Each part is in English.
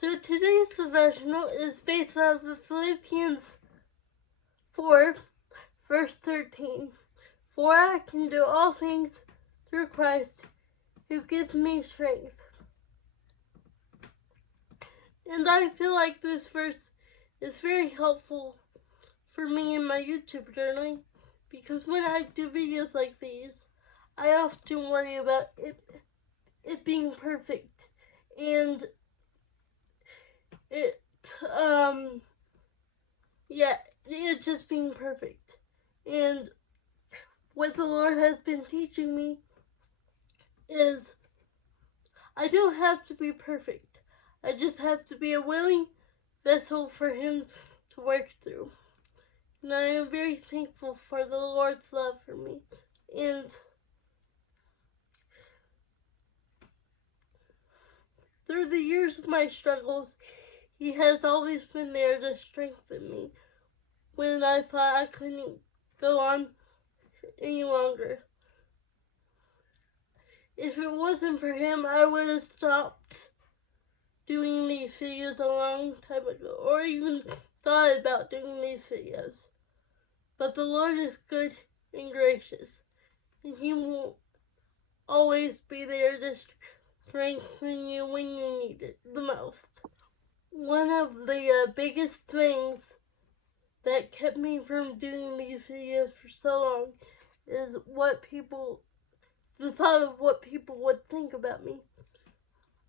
So today's devotional is based off of Philippians 4, verse 13. For I can do all things through Christ who gives me strength. And I feel like this verse is very helpful for me in my YouTube journaling, because when I do videos like these, I often worry about it being perfect and it just being perfect. And what the Lord has been teaching me is I don't have to be perfect. I just have to be a willing vessel for Him to work through. And I am very thankful for the Lord's love for me. And through the years of my struggles, He has always been there to strengthen me when I thought I couldn't go on any longer. If it wasn't for Him, I would have stopped doing these videos a long time ago, or even thought about doing these videos. But the Lord is good and gracious, and He will always be there to strengthen you when you need it the most. One of the biggest things that kept me from doing these videos for so long is the thought of what people would think about me.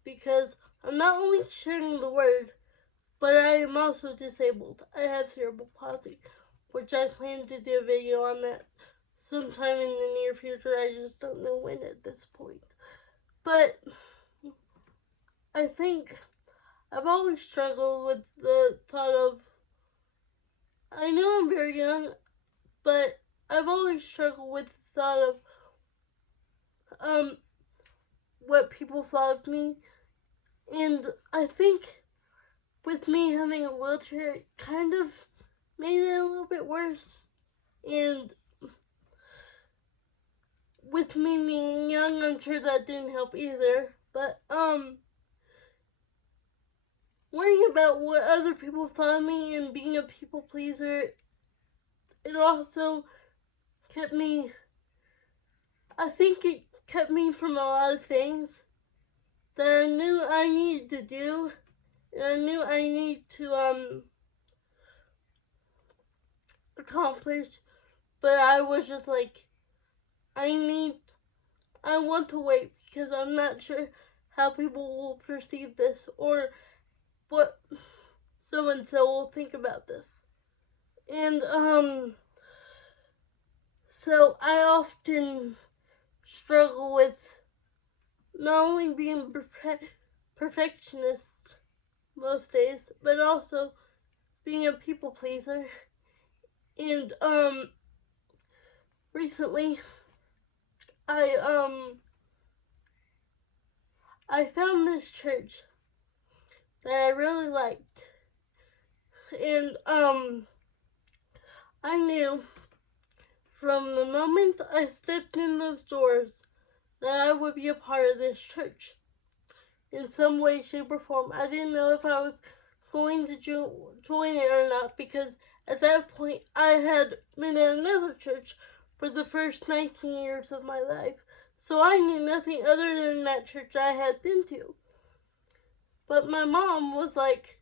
Because I'm not only sharing the word, but I am also disabled. I have cerebral palsy, which I plan to do a video on that sometime in the near future. I just don't know when at this point. But I think I've always struggled with the thought of, I know I'm very young, but I've always struggled with the thought of what people thought of me. And I think with me having a wheelchair, it kind of made it a little bit worse. And with me being young, I'm sure that didn't help either. But worrying about what other people thought of me and being a people pleaser, it also kept me, I think it kept me from a lot of things that I knew I needed to do, and I knew I needed to accomplish, but I was just like, I want to wait because I'm not sure how people will perceive this or what so and so will think about this. And so I often struggle with not only being perfectionist most days, but also being a people pleaser. And recently I found this church that I really liked. And I knew from the moment I stepped in those doors that I would be a part of this church in some way, shape, or form. I didn't know if I was going to join it or not, because at that point I had been at another church for the first 19 years of my life. So I knew nothing other than that church I had been to. But my mom was like,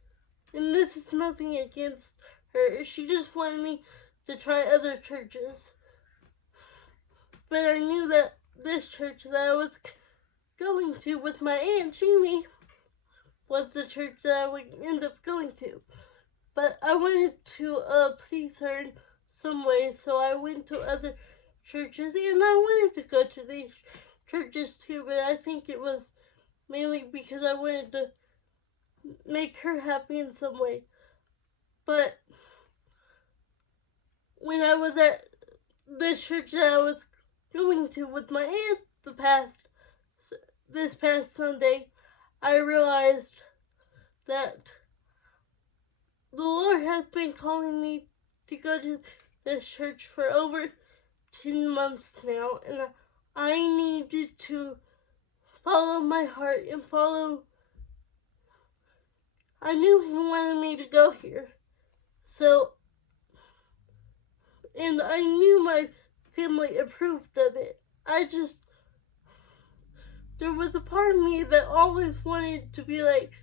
and this is nothing against her, she just wanted me to try other churches. But I knew that this church that I was going to with my Aunt Jamie was the church that I would end up going to. But I wanted to please her in some way, so I went to other churches, and I wanted to go to these churches too, but I think it was mainly because I wanted to make her happy in some way. But when I was at this church that I was going to with my aunt this past Sunday, I realized that the Lord has been calling me to go to this church for over 10 months now, and I needed to follow my heart and follow I knew he wanted me to go here. So, and I knew my family approved of it. There was a part of me that always wanted to be like,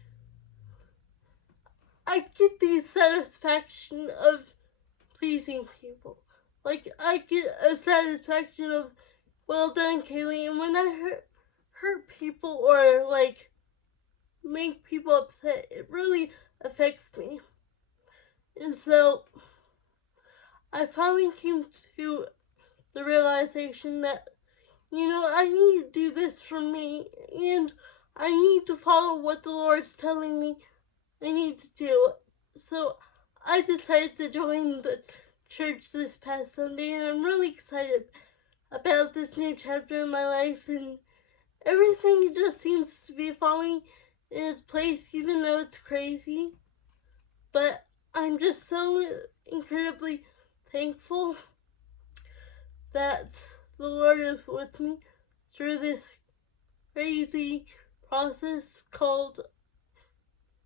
I get the satisfaction of pleasing people. Like, I get a satisfaction of, well done, Kaylee. And when I hurt people or, like, make people upset, it really affects me. And so, I finally came to the realization that, I need to do this for me, and I need to follow what the Lord's telling me I need to do. So I decided to join the church this past Sunday, and I'm really excited about this new chapter in my life, and everything just seems to be falling in its place, even though it's crazy. But I'm just so incredibly thankful that the Lord is with me through this crazy process called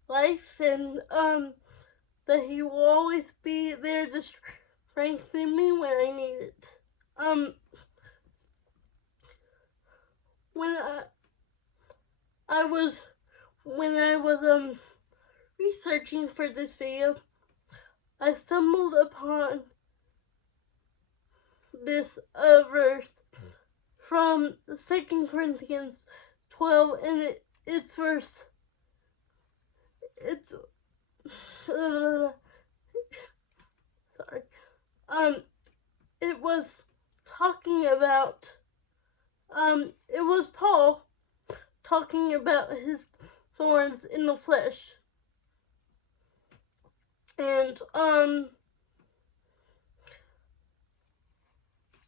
life, and that He will always be there to strengthen me when I need it. When I was researching for this video, I stumbled upon this verse from 2 Corinthians 12, and it's verse, sorry, it was talking about, it was Paul talking about his thorns in the flesh, and,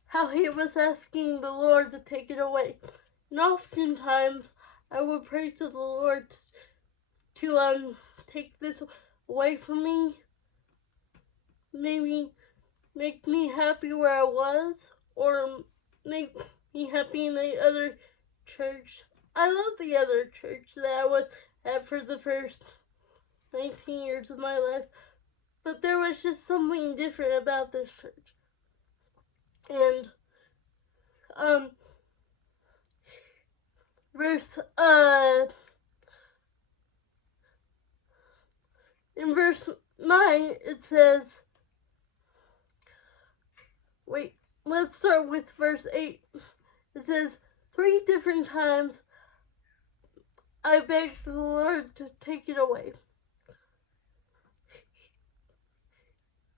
how he was asking the Lord to take it away. And oftentimes, I would pray to the Lord to take this away from me, maybe make me happy where I was, or make me happy in the other church. I love the other church that I was at for the first 19 years of my life, but there was just something different about this church. And in verse 9 it says, let's start with verse 8. It says, 3 different times I begged the Lord to take it away.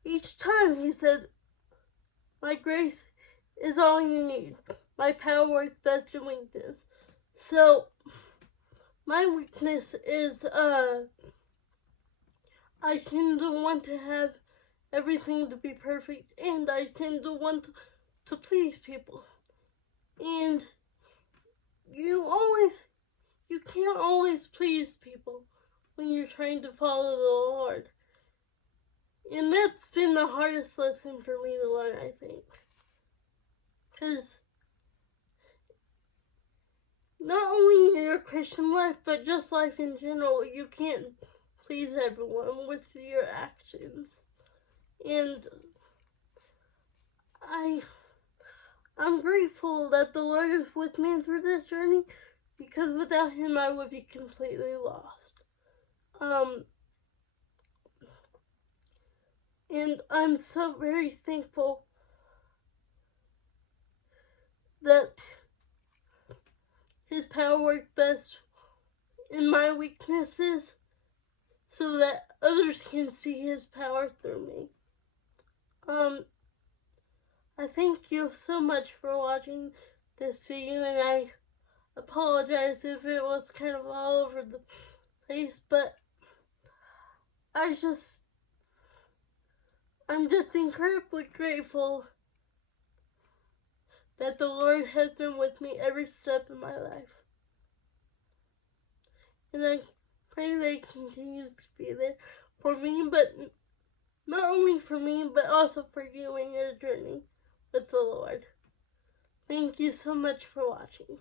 Each time He said, my grace is all you need. My power works best in weakness. So, my weakness is, I tend to want to have everything to be perfect, and I tend to want to please people. And you can't always please people when you're trying to follow the Lord. And that's been the hardest lesson for me to learn, I think. Because not only in your Christian life, but just life in general, you can't please everyone with your actions. And I'm grateful that the Lord is with me through this journey, because without Him I would be completely lost. And I'm so very thankful that His power works best in my weaknesses, so that others can see His power through me. I thank you so much for watching this video, and I apologize if it was kind of all over the place, but I'm just incredibly grateful that the Lord has been with me every step of my life. And I pray that He continues to be there for me, but not only for me, but also for you in your journey with the Lord. Thank you so much for watching.